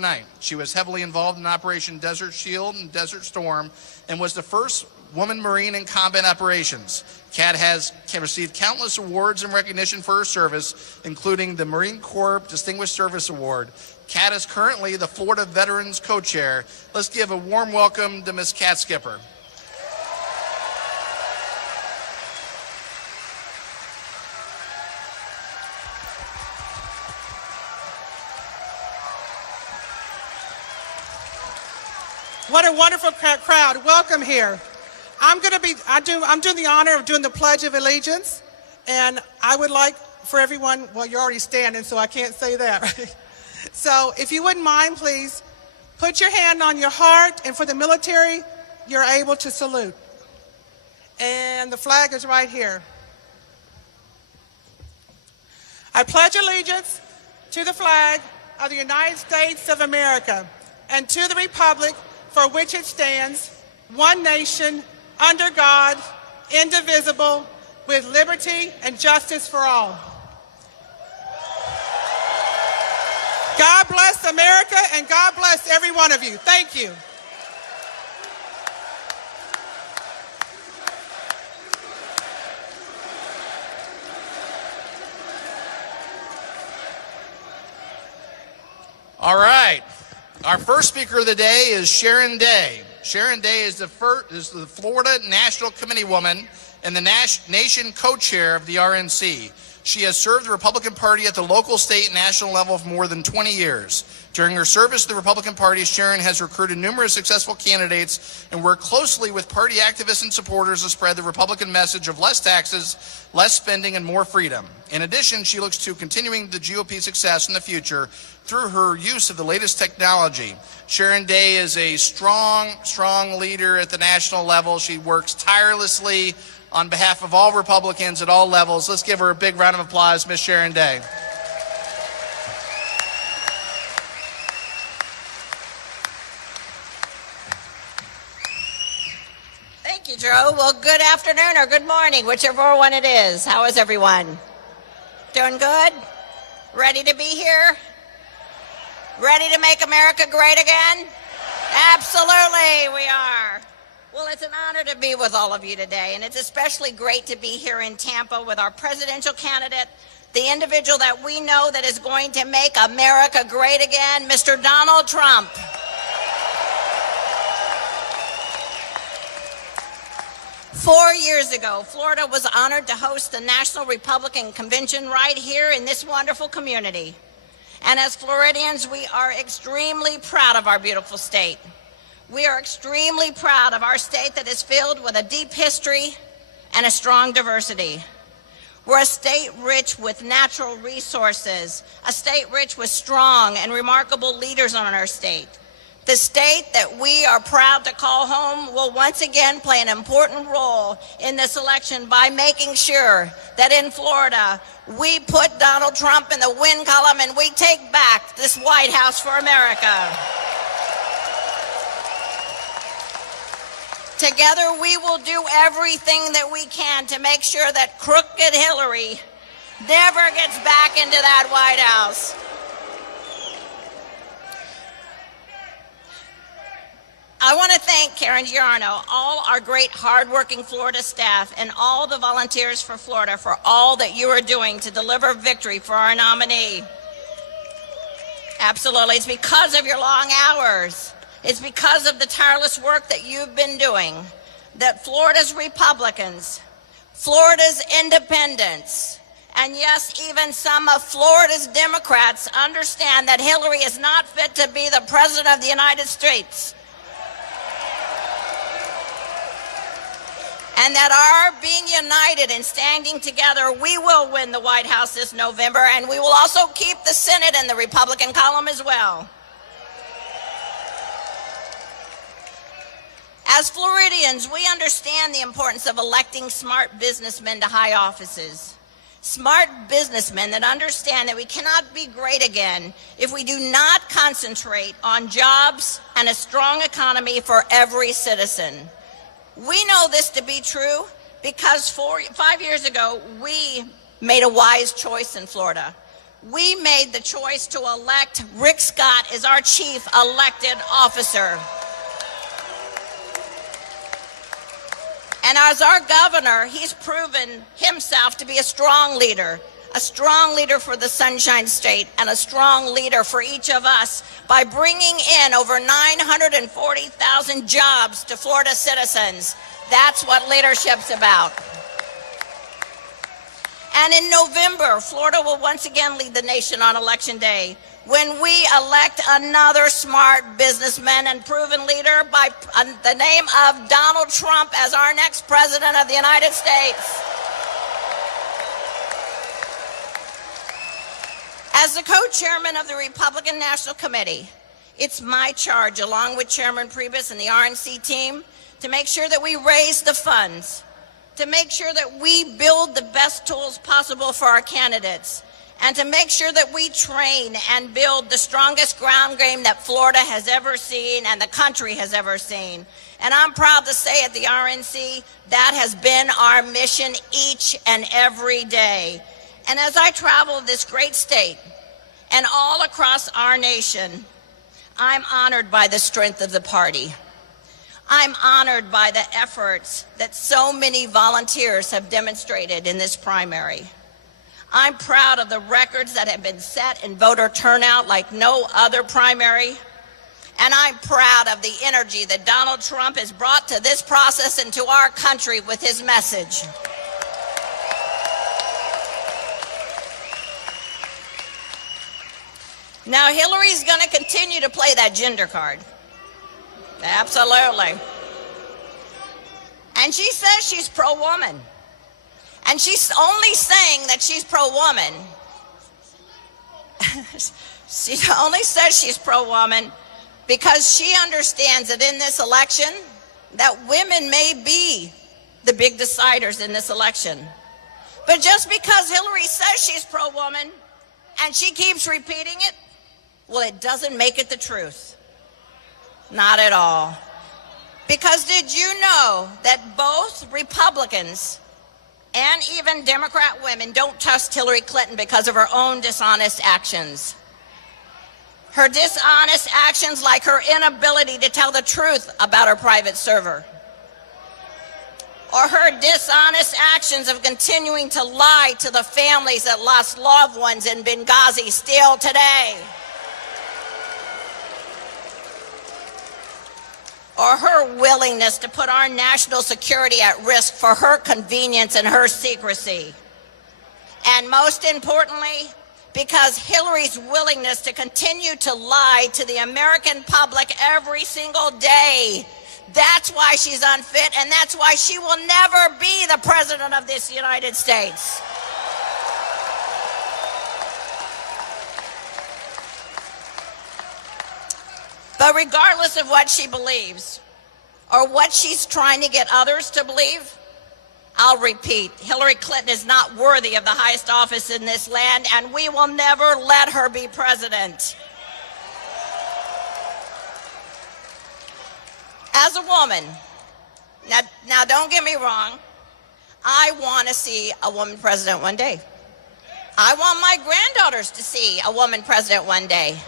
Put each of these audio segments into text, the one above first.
2009. She was heavily involved in Operation Desert Shield and Desert Storm and was the first woman Marine in combat operations. Kat has received countless awards and recognition for her service, including the Marine Corps Distinguished Service Award. Kat is currently the Florida Veterans Co-Chair. Let's give a warm welcome to Ms. Kat Skipper. What a wonderful crowd. Welcome here. I'm doing the honor of doing the Pledge of Allegiance, and I would like for everyone, well, you're already standing, so I can't say that, right? So if you wouldn't mind, please, put your hand on your heart, and for the military, you're able to salute. And the flag is right here. I pledge allegiance to the flag of the United States of America and to the republic for which it stands, one nation, under God, indivisible, with liberty and justice for all. God bless America, and God bless every one of you. Thank you. All right. Our first speaker of the day is Sharon Day. Sharon Day is the Florida National Committee woman and the nation co-chair of the RNC. She has served the Republican Party at the local, state, and national level for more than 20 years. During her service to the Republican Party, Sharon has recruited numerous successful candidates and worked closely with party activists and supporters to spread the Republican message of less taxes, less spending, and more freedom. In addition, she looks to continuing the GOP success in the future through her use of the latest technology. Sharon Day is a strong leader at the national level. She works tirelessly on behalf of all Republicans at all levels. Let's give her a big round of applause, Ms. Sharon Day. Thank you, Joe. Well, good afternoon or good morning, whichever one it is. How is everyone? Doing good? Ready to be here? Ready to make America great again? Absolutely, we are. Well, it's an honor to be with all of you today, and it's especially great to be here in Tampa with our presidential candidate, the individual that we know that is going to make America great again, Mr. Donald Trump. Four years ago, Florida was honored to host the National Republican Convention right here in this wonderful community. And as Floridians, we are extremely proud of our beautiful state. We are extremely proud of our state that is filled with a deep history and a strong diversity. We're a state rich with natural resources, a state rich with strong and remarkable leaders on our state. The state that we are proud to call home will once again play an important role in this election by making sure that in Florida, we put Donald Trump in the win column and we take back this White House for America. Together, we will do everything that we can to make sure that crooked Hillary never gets back into that White House. I want to thank Karen Giarno, all our great hardworking Florida staff, and all the volunteers for Florida for all that you are doing to deliver victory for our nominee. Absolutely, it's because of your long hours. It's because of the tireless work that you've been doing that Florida's Republicans, Florida's independents, and yes, even some of Florida's Democrats understand that Hillary is not fit to be the President of the United States. And that our being united and standing together, we will win the White House this November, and we will also keep the Senate in the Republican column as well. As Floridians, we understand the importance of electing smart businessmen to high offices. Smart businessmen that understand that we cannot be great again if we do not concentrate on jobs and a strong economy for every citizen. We know this to be true because 5 years ago, we made a wise choice in Florida. we made the choice to elect Rick Scott as our chief elected officer. And as our governor, he's proven himself to be a strong leader for the Sunshine State, and a strong leader for each of us by bringing in over 940,000 jobs to Florida citizens. That's what leadership's about. And in November, Florida will once again lead the nation on Election Day when we elect another smart businessman and proven leader by the name of Donald Trump as our next president of the United States. As the co-chairman of the Republican National Committee, it's my charge, along with Chairman Priebus and the RNC team, to make sure that we raise the funds, to make sure that we build the best tools possible for our candidates, and to make sure that we train and build the strongest ground game that Florida has ever seen and the country has ever seen. And I'm proud to say at the RNC, that has been our mission each and every day. And as I travel this great state and all across our nation, I'm honored by the strength of the party. I'm honored by the efforts that so many volunteers have demonstrated in this primary. I'm proud of the records that have been set in voter turnout like no other primary. And I'm proud of the energy that Donald Trump has brought to this process and to our country with his message. Now, Hillary's going to continue to play that gender card. Absolutely. And she says she's pro-woman. And she's only saying that she's pro-woman. She only says she's pro-woman because she understands that in this election, that women may be the big deciders in this election. But just because Hillary says she's pro-woman and she keeps repeating it, well, it doesn't make it the truth. Not at all. Because did you know that both Republicans and even Democrat women don't trust Hillary Clinton because of her own dishonest actions? Her dishonest actions, like her inability to tell the truth about her private server, or her dishonest actions of continuing to lie to the families that lost loved ones in Benghazi still today, or her willingness to put our national security at risk for her convenience and her secrecy. And most importantly, because Hillary's willingness to continue to lie to the American public every single day. That's why she's unfit, and that's why she will never be the president of this United States. But regardless of what she believes or what she's trying to get others to believe, I'll repeat, Hillary Clinton is not worthy of the highest office in this land, and we will never let her be president. As a woman, now don't get me wrong, I want to see a woman president one day. I want my granddaughters to see a woman president one day.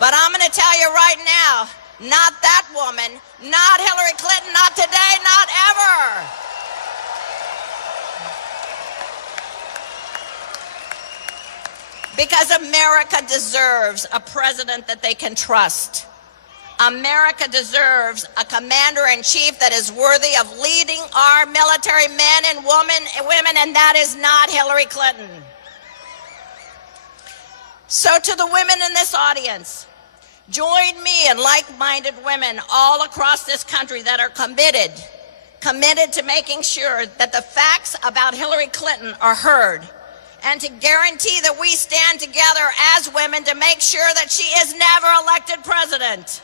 But I'm going to tell you right now, not that woman, not Hillary Clinton, not today, not ever. Because America deserves a president that they can trust. America deserves a commander-in-chief that is worthy of leading our military men and women, and that is not Hillary Clinton. So to the women in this audience, join me and like-minded women all across this country that are committed to making sure that the facts about Hillary Clinton are heard, and to guarantee that we stand together as women to make sure that she is never elected president.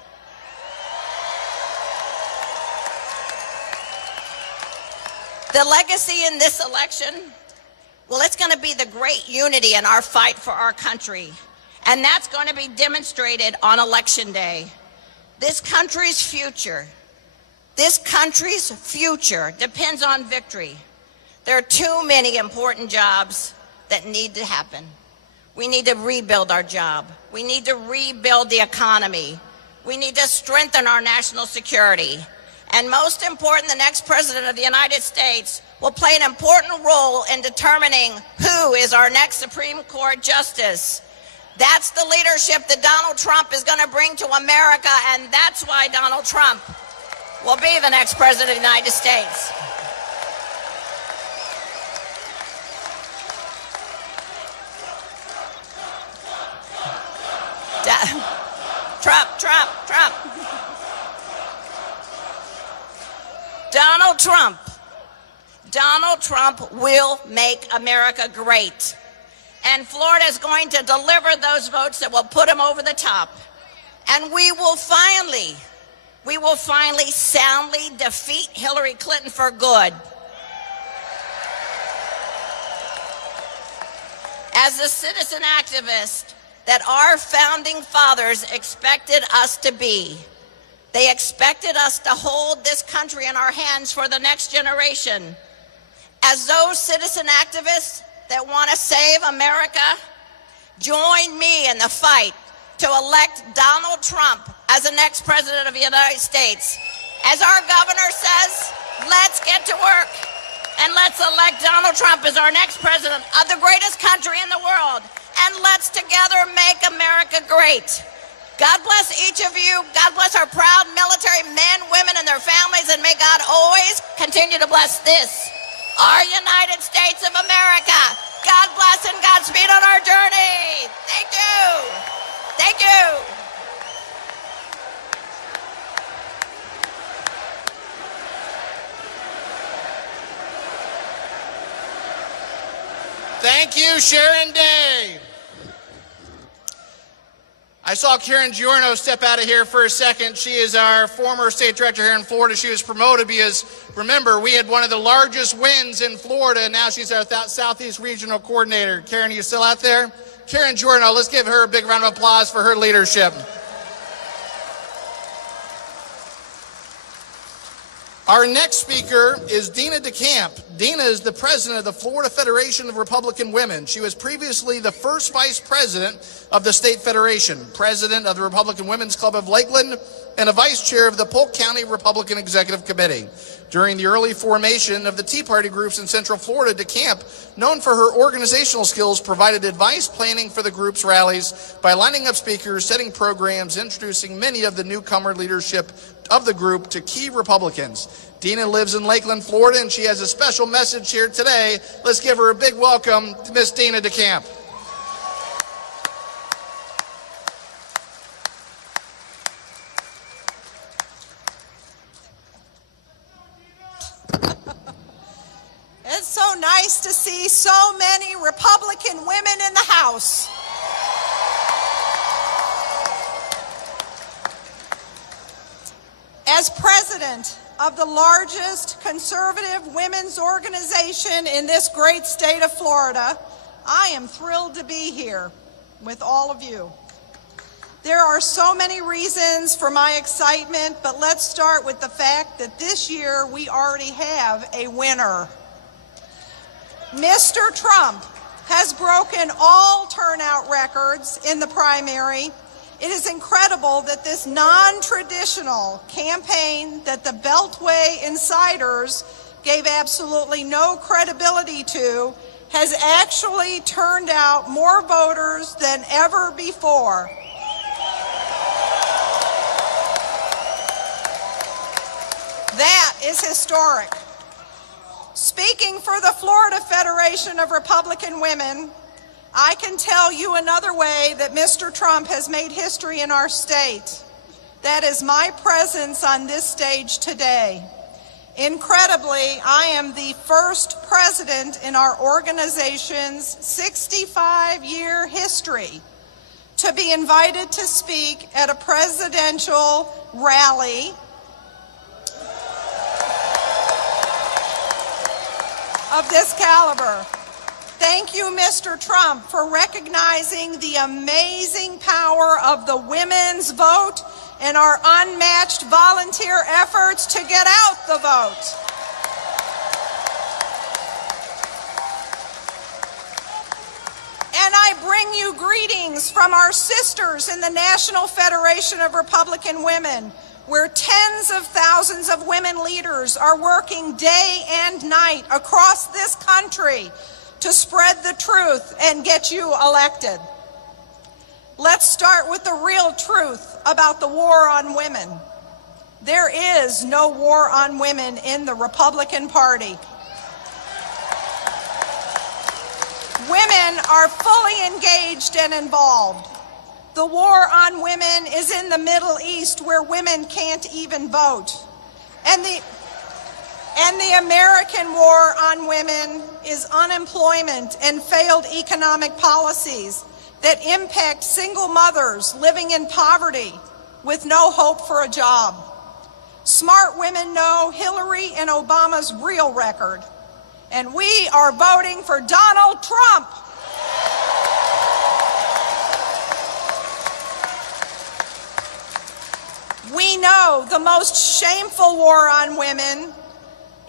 The legacy in this election, well, it's going to be the great unity in our fight for our country. And that's going to be demonstrated on Election Day. This country's future depends on victory. There are too many important jobs that need to happen. We need to rebuild our job. We need to rebuild the economy. We need to strengthen our national security. And most important, the next President of the United States will play an important role in determining who is our next Supreme Court Justice. That's the leadership that Donald Trump is going to bring to America, and that's why Donald Trump will be the next President of the United States. Trump. Donald Trump will make America great. And Florida is going to deliver those votes that will put him over the top. And we will finally soundly defeat Hillary Clinton for good. As a citizen activist that our founding fathers expected us to be, they expected us to hold this country in our hands for the next generation. As those citizen activists that want to save America, join me in the fight to elect Donald Trump as the next President of the United States. As our governor says, let's get to work and let's elect Donald Trump as our next President of the greatest country in the world. And let's together make America great. God bless each of you. God bless our proud military men, women, and their families, and may God always continue to bless this, our United States of America. God bless and Godspeed on our journey. Thank you. Thank you. Thank you, Sharon Day. I saw Karen Giorno step out of here for a second. She is our former state director here in Florida. She was promoted because, remember, we had one of the largest wins in Florida, and now she's our Southeast Regional Coordinator. Karen, are you still out there? Karen Giorno, let's give her a big round of applause for her leadership. Our next speaker is Dina DeCamp. Dina is the president of the Florida Federation of Republican Women. She was previously the first vice president of the state federation, president of the Republican Women's Club of Lakeland, and a vice chair of the Polk County Republican Executive Committee. During the early formation of the Tea Party groups in Central Florida, DeCamp, known for her organizational skills, provided advice planning for the group's rallies by lining up speakers, setting programs, introducing many of the newcomer leadership of the group to key Republicans. Dina lives in Lakeland, Florida, and she has a special message here today. Let's give her a big welcome to Miss Dina DeCamp. It's so nice to see so many Republican women in the House. As president of the largest conservative women's organization in this great state of Florida, I am thrilled to be here with all of you. There are so many reasons for my excitement, but let's start with the fact that this year we already have a winner. Mr. Trump has broken all turnout records in the primary. It is incredible that this non-traditional campaign that the Beltway insiders gave absolutely no credibility to has actually turned out more voters than ever before. That is historic. Speaking for the Florida Federation of Republican Women, I can tell you another way that Mr. Trump has made history in our state. That is my presence on this stage today. Incredibly, I am the first president in our organization's 65-year history to be invited to speak at a presidential rally of this caliber. Thank you, Mr. Trump, for recognizing the amazing power of the women's vote and our unmatched volunteer efforts to get out the vote. And I bring you greetings from our sisters in the National Federation of Republican Women, where tens of thousands of women leaders are working day and night across this country to spread the truth and get you elected. Let's start with the real truth about the war on women. There is no war on women in the Republican Party. Women are fully engaged and involved. The war on women is in the Middle East, where women can't even vote. And the American war on women is unemployment and failed economic policies that impact single mothers living in poverty with no hope for a job. Smart women know Hillary and Obama's real record, and we are voting for Donald Trump. We know the most shameful war on women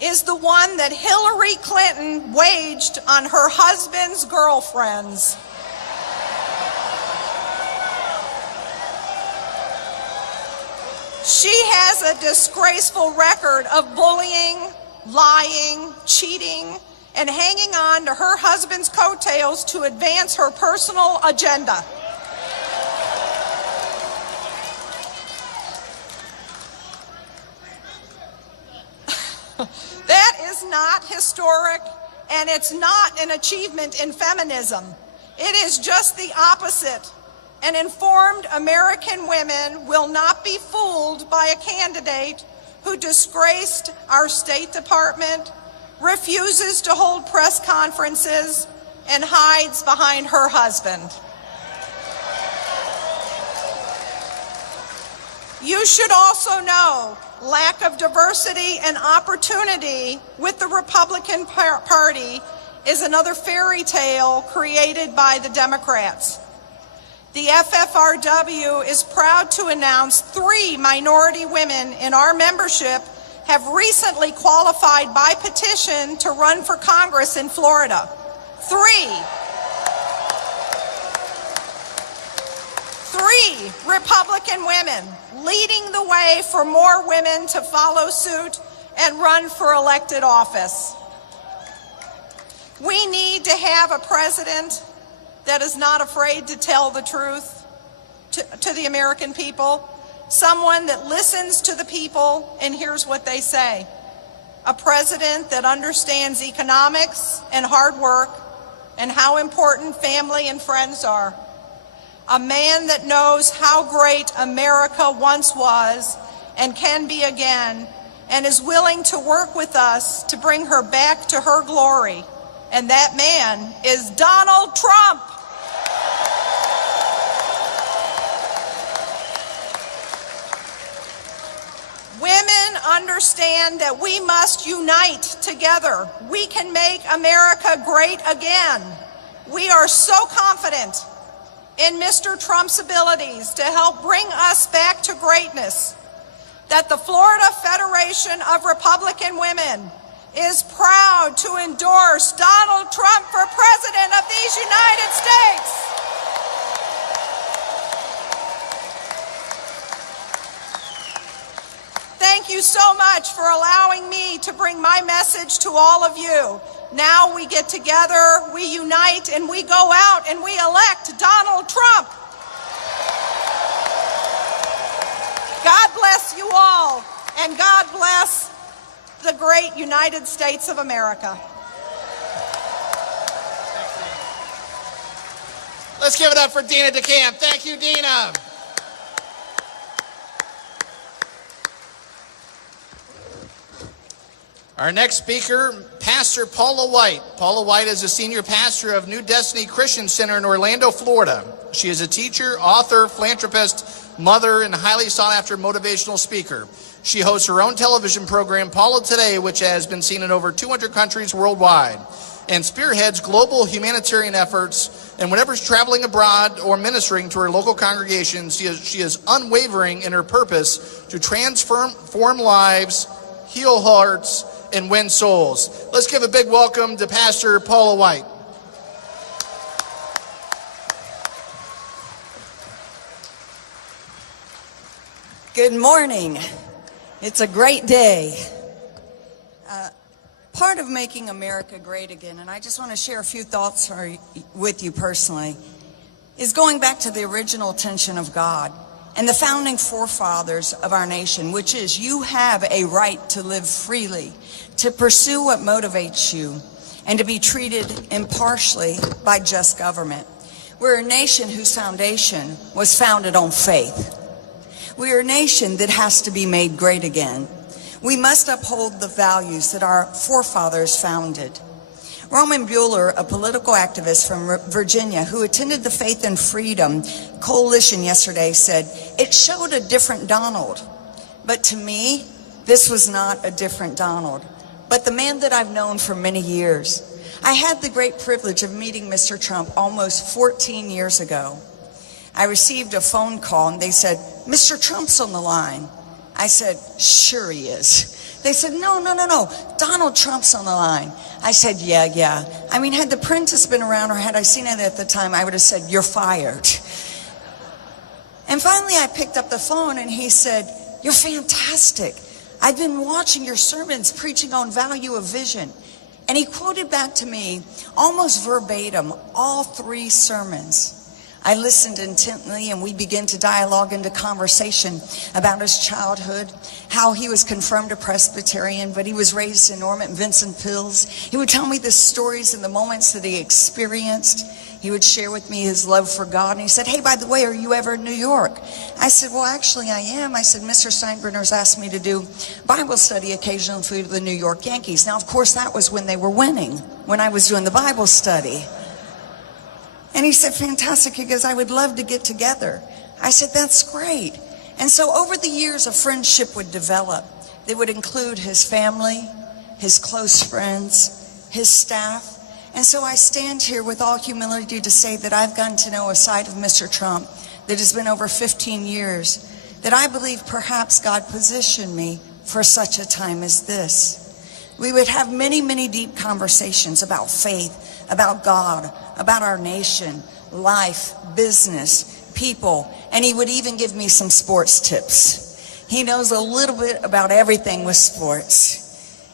is the one that Hillary Clinton waged on her husband's girlfriends. She has a disgraceful record of bullying, lying, cheating, and hanging on to her husband's coattails to advance her personal agenda. That is not historic, and it's not an achievement in feminism. It is just the opposite. And informed American women will not be fooled by a candidate who disgraced our State Department, refuses to hold press conferences, and hides behind her husband. You should also know lack of diversity and opportunity with the Republican Party is another fairy tale created by the Democrats. The FFRW is proud to announce 3 minority women in our membership have recently qualified by petition to run for Congress in Florida. 3 Republican women leading the way for more women to follow suit and run for elected office. We need to have a president that is not afraid to tell the truth to the American people, someone that listens to the people and hears what they say, a president that understands economics and hard work and how important family and friends are, a man that knows how great America once was and can be again, and is willing to work with us to bring her back to her glory. And that man is Donald Trump. Women understand that we must unite together. We can make America great again. We are so confident in Mr. Trump's abilities to help bring us back to greatness that the Florida Federation of Republican Women is proud to endorse Donald Trump for President of these United States. Thank you so much for allowing me to bring my message to all of you. Now we get together, we unite, and we go out and we elect Donald Trump. God bless you all, and God bless the great United States of America. Let's give it up for Dina DeCamp. Thank you, Dina. Our next speaker, Pastor Paula White. Paula White is a senior pastor of New Destiny Christian Center in Orlando, Florida. She is a teacher, author, philanthropist, mother, and highly sought-after motivational speaker. She hosts her own television program, Paula Today, which has been seen in over 200 countries worldwide, and spearheads global humanitarian efforts. And whenever she's traveling abroad or ministering to her local congregations, she is unwavering in her purpose to transform lives, heal hearts, and win souls. Let's give a big welcome to Pastor Paula White. Good morning. It's a great day. Part of making America great again, and I just want to share a few thoughts with you personally, is going back to the original intention of God and the founding forefathers of our nation, which is you have a right to live freely, to pursue what motivates you, and to be treated impartially by just government. We're a nation whose foundation was founded on faith. We are a nation that has to be made great again. We must uphold the values that our forefathers founded. Roman Buehler, a political activist from Virginia who attended the Faith and Freedom Coalition yesterday, said, "It showed a different Donald. But to me, this was not a different Donald, but the man that I've known for many years." I had the great privilege of meeting Mr. Trump almost 14 years ago. I received a phone call and they said, "Mr. Trump's on the line." I said, "Sure he is." They said, no, Donald Trump's on the line." I said, yeah. I mean, had the Prentice been around or had I seen it at the time, I would have said, "You're fired." And finally I picked up the phone and he said, "You're fantastic. I've been watching your sermons preaching on value of vision." And he quoted back to me almost verbatim all 3 sermons. I listened intently and we began to dialogue into conversation about his childhood, how he was confirmed a Presbyterian, but he was raised in Norman Vincent Peale's. He would tell me the stories and the moments that he experienced. He would share with me his love for God. And he said, "Hey, by the way, are you ever in New York?" I said, "Well, actually I am." I said, "Mr. Steinbrenner's asked me to do Bible study occasionally for the New York Yankees." Now, of course, that was when they were winning, when I was doing the Bible study. And he said, "Fantastic." He goes, "I would love to get together." I said, "That's great." And so over the years, a friendship would develop. They would include his family, his close friends, his staff. And so I stand here with all humility to say that I've gotten to know a side of Mr. Trump that has been over 15 years, that I believe perhaps God positioned me for such a time as this. We would have many, many deep conversations about faith, about God, about our nation, life, business, people, and he would even give me some sports tips. He knows a little bit about everything with sports.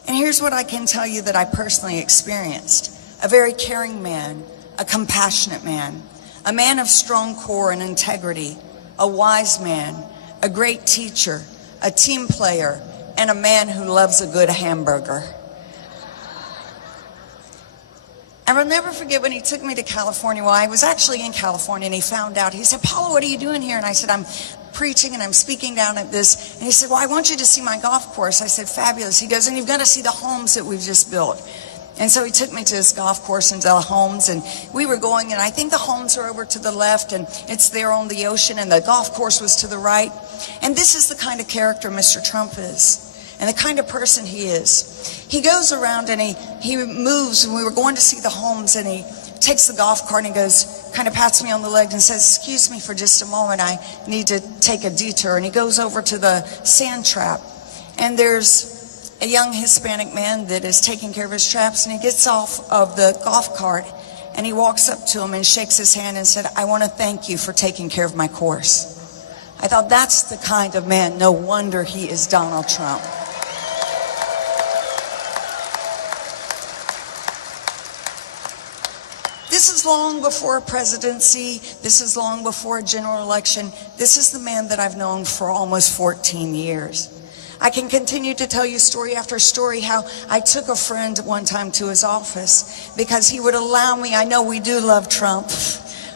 And here's what I can tell you that I personally experienced. A very caring man, a compassionate man, a man of strong core and integrity, a wise man, a great teacher, a team player, and a man who loves a good hamburger. I will never forget when he took me to California. Well, I was actually in California, and he found out. He said, "Paula, what are you doing here?" And I said, "I'm preaching and I'm speaking down at this." And he said, "Well, I want you to see my golf course." I said, "Fabulous." He goes, "And you've got to see the homes that we've just built." And so he took me to his golf course and to the homes, and we were going, and I think the homes are over to the left, and it's there on the ocean, and the golf course was to the right. And this is the kind of character Mr. Trump is, and the kind of person he is. He goes around and he moves, and we were going to see the homes, and he takes the golf cart and he goes, kind of pats me on the leg and says, "Excuse me for just a moment, I need to take a detour." And he goes over to the sand trap, and there's a young Hispanic man that is taking care of his traps, and he gets off of the golf cart and he walks up to him and shakes his hand and said, "I want to thank you for taking care of my course." I thought, that's the kind of man. No wonder he is Donald Trump. This is long before a presidency. This is long before a general election. This is the man that I've known for almost 14 years. I can continue to tell you story after story how I took a friend one time to his office because he would allow me. I know we do love Trump.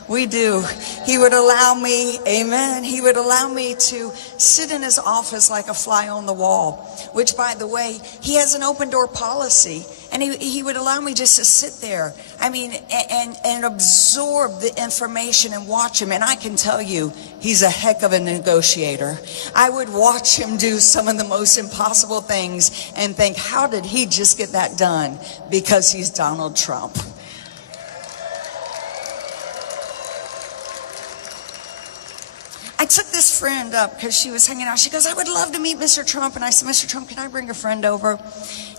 We do. He would allow me, amen, he would allow me to sit in his office like a fly on the wall, which, by the way, he has an open door policy, and he would allow me just to sit there, I mean, and absorb the information and watch him. And I can tell you, he's a heck of a negotiator. I would watch him do some of the most impossible things and think, how did he just get that done? Because he's Donald Trump. I took this friend up because she was hanging out. She goes, "I would love to meet Mr. Trump." And I said, "Mr. Trump, can I bring a friend over?"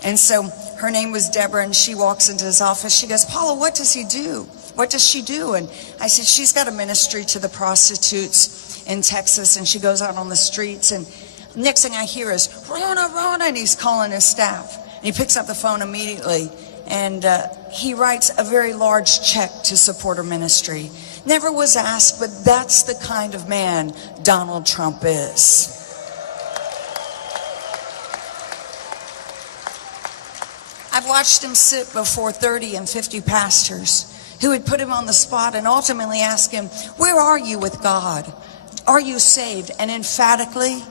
And so her name was Deborah, and she walks into his office. She goes, "Paula, what does he do? What does she do?" And I said, "She's got a ministry to the prostitutes in Texas, and she goes out on the streets, and next thing I hear is, Rona, Rona, and he's calling his staff. And he picks up the phone immediately, and he writes a very large check to support her ministry. Never was asked, but that's the kind of man Donald Trump is. I've watched him sit before 30 and 50 pastors who would put him on the spot and ultimately ask him, where are you with God? Are you saved? And emphatically,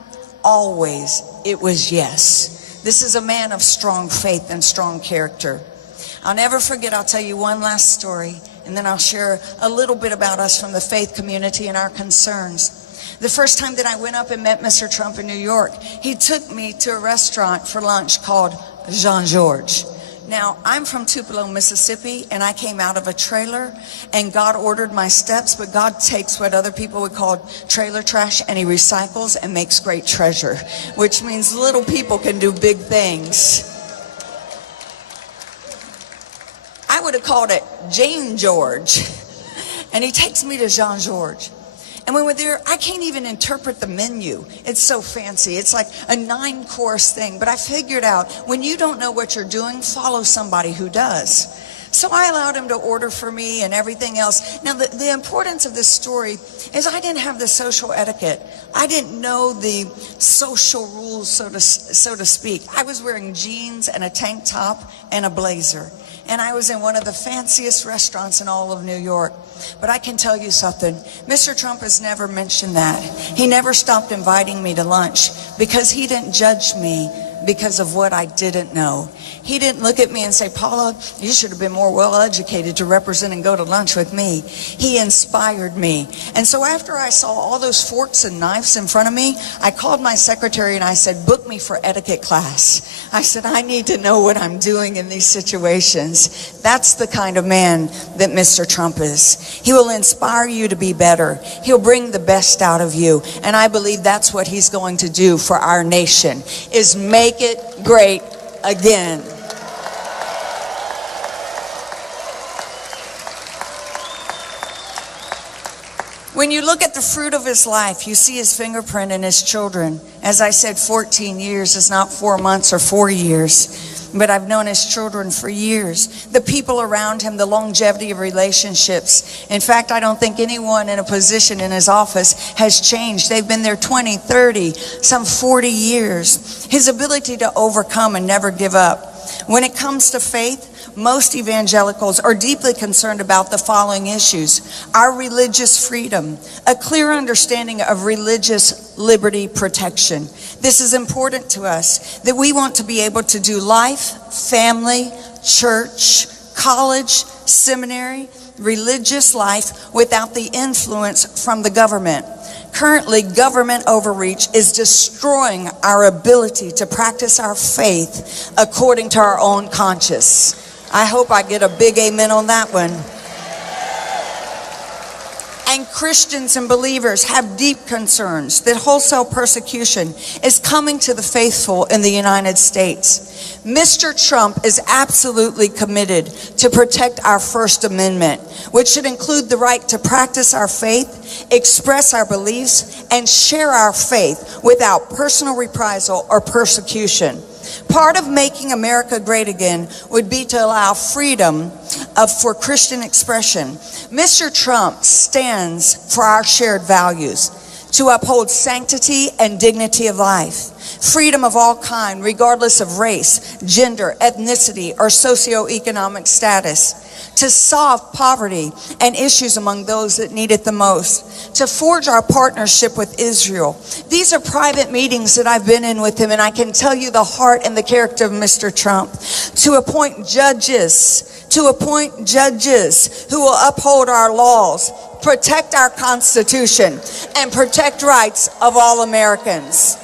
always, it was yes. This is a man of strong faith and strong character. I'll never forget, I'll tell you one last story, and then I'll share a little bit about us from the faith community and our concerns. The first time that I went up and met Mr. Trump in New York, he took me to a restaurant for lunch called Jean-Georges. Now, I'm from Tupelo, Mississippi, and I came out of a trailer, and God ordered my steps, but God takes what other people would call trailer trash, and he recycles and makes great treasure, which means little people can do big things. I would have called it Jane George, and he takes me to Jean-Georges. And when we're there, I can't even interpret the menu. It's so fancy. It's like a 9-course thing. But I figured out, when you don't know what you're doing, follow somebody who does. So I allowed him to order for me and everything else. Now, the importance of this story is I didn't have the social etiquette. I didn't know the social rules, so to speak. I was wearing jeans and a tank top and a blazer. And I was in one of the fanciest restaurants in all of New York. But I can tell you something. Mr. Trump has never mentioned that. He never stopped inviting me to lunch because he didn't judge me because of what I didn't know. He didn't look at me and say, Paula, you should have been more well-educated to represent and go to lunch with me. He inspired me. And so after I saw all those forks and knives in front of me, I called my secretary and I said, book me for etiquette class. I said, I need to know what I'm doing in these situations. That's the kind of man that Mr. Trump is. He will inspire you to be better. He'll bring the best out of you. And I believe that's what he's going to do for our nation, is make it great again. When you look at the fruit of his life, you see his fingerprint in his children. As I said, 14 years is not 4 months or 4 years, but I've known his children for years. The people around him, the longevity of relationships. In fact, I don't think anyone in a position in his office has changed. They've been there 20, 30, some 40 years. His ability to overcome and never give up. When it comes to faith, most evangelicals are deeply concerned about the following issues: our religious freedom, a clear understanding of religious liberty protection. This is important to us, that we want to be able to do life, family, church, college, seminary, religious life without the influence from the government. Currently, government overreach is destroying our ability to practice our faith according to our own conscience. I hope I get a big amen on that one. And Christians and believers have deep concerns that wholesale persecution is coming to the faithful in the United States. Mr. Trump is absolutely committed to protect our First Amendment, which should include the right to practice our faith, express our beliefs, and share our faith without personal reprisal or persecution. Part of making America great again would be to allow freedom for Christian expression. Mr. Trump stands for our shared values, to uphold sanctity and dignity of life, freedom of all kind, regardless of race, gender, ethnicity, or socioeconomic status, to solve poverty and issues among those that need it the most, to forge our partnership with Israel. These are private meetings that I've been in with him, and I can tell you the heart and the character of Mr. Trump. To appoint judges who will uphold our laws, protect our Constitution, and protect rights of all Americans.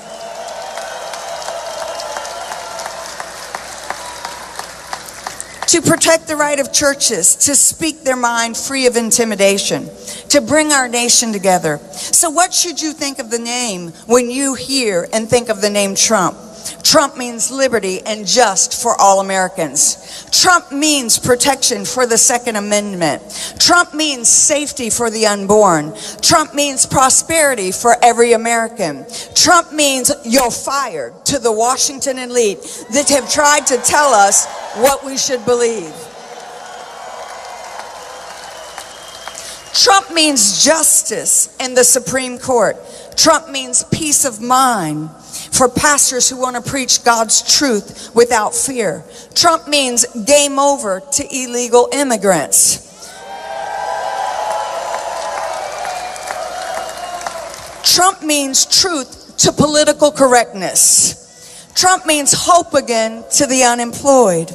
To protect the right of churches to speak their mind free of intimidation, to bring our nation together. So what should you think of the name when you hear and think of the name Trump? Trump means liberty and just for all Americans. Trump means protection for the Second Amendment. Trump means safety for the unborn. Trump means prosperity for every American. Trump means you're fired to the Washington elite that have tried to tell us what we should believe. Trump means justice in the Supreme Court. Trump means peace of mind for pastors who want to preach God's truth without fear. Trump means game over to illegal immigrants. Trump means truth to political correctness. Trump means hope again to the unemployed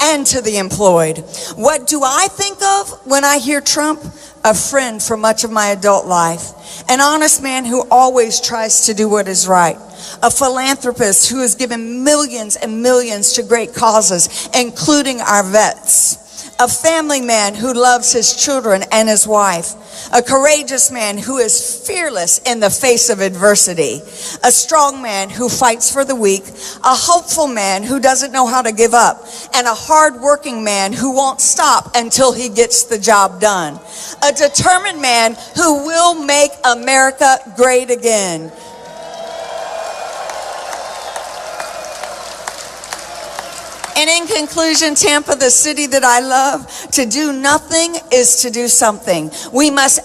and to the employed. What do I think of when I hear Trump? A friend for much of my adult life. An honest man who always tries to do what is right. A philanthropist who has given millions and millions to great causes, including our vets. A family man who loves his children and his wife. A courageous man who is fearless in the face of adversity. A strong man who fights for the weak. A hopeful man who doesn't know how to give up. And a hard-working man who won't stop until he gets the job done. A determined man who will make America great again. And in conclusion, Tampa, the city that I love, to do nothing is to do something. We must